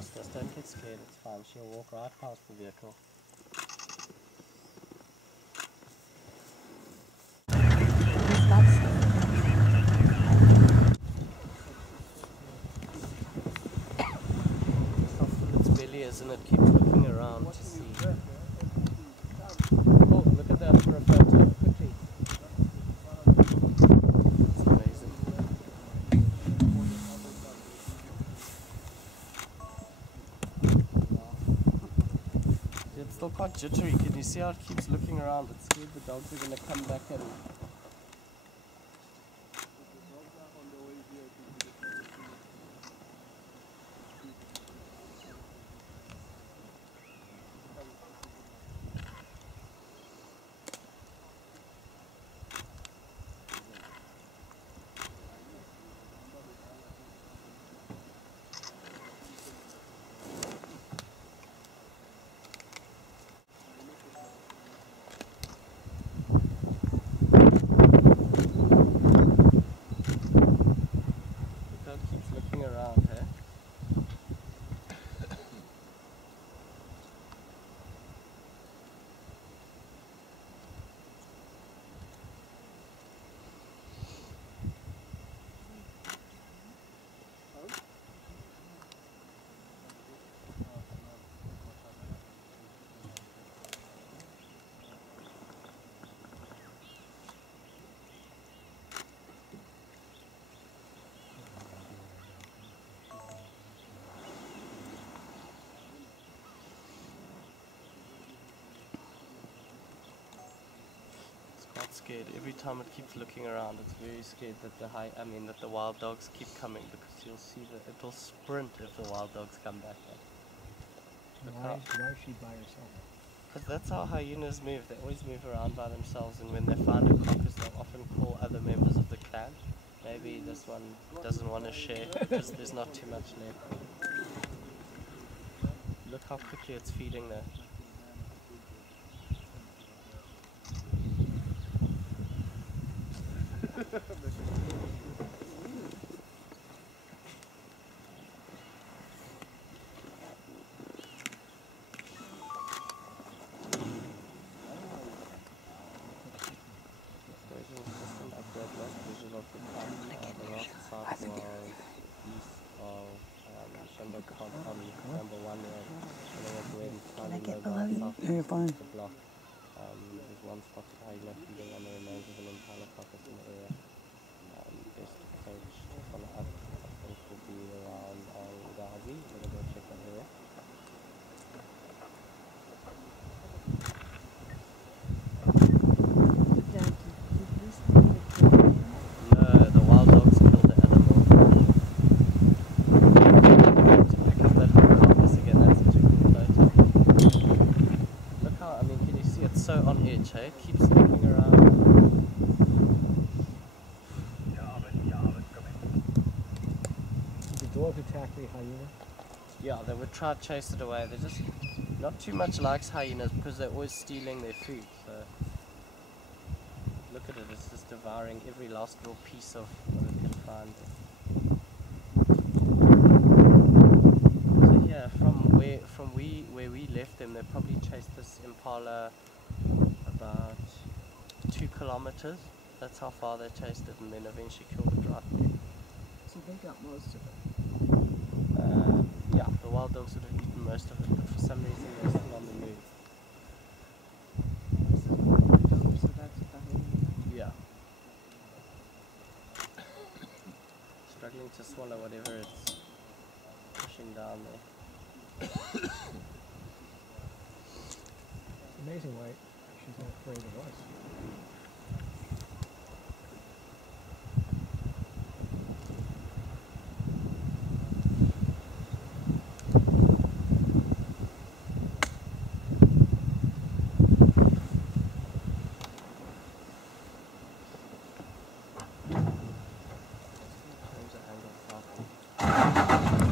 past us. Don't get scared, it's fine. She'll walk right past the vehicle. It's how full its belly is and it keeps looking around to see. Oh, look at that for a photo, quickly. It's amazing. It's still quite jittery. Can you see how it keeps looking around? It's scared the dogs are going to come back and... around here. Quite scared. Every time it keeps looking around, it's very scared that the wild dogs keep coming, because you'll see that it'll sprint if the wild dogs come back. Why is she by herself? Because that's how hyenas move. They always move around by themselves, and when they find a carcass, they'll often call other members of the clan. Maybe this one doesn't want to share because there's not too much left. Look how quickly it's feeding there. Can I get below you? Yeah, you're fine. There's one spot hyena feeding on the remains of an impala carcass in the area. Best approach to follow up, I think, will be around Gazi. We're going to go check that area. No, the wild dogs killed the animal. To pick up that whole carcass again, that's such a cool photo. Look how, I mean, can you see it's so on edge, hey? It keeps looking around. Did the dog attack the hyena? Yeah, they would try to chase it away. They're just not too much like hyenas because they're always stealing their food. So look at it, it's just devouring every last little piece of what it can find. So yeah, where we left them, they probably chased this impala about 2 kilometers. That's how far they chased it, and then eventually killed it right there. So they got most of it. Yeah, the wild dogs would have eaten most of it, but for some reason they're still on the move. This is wild dogs, so that's the hyena. Yeah. Struggling to swallow whatever it's pushing down there. It's amazing why she's not afraid of us. Change the angle slightly.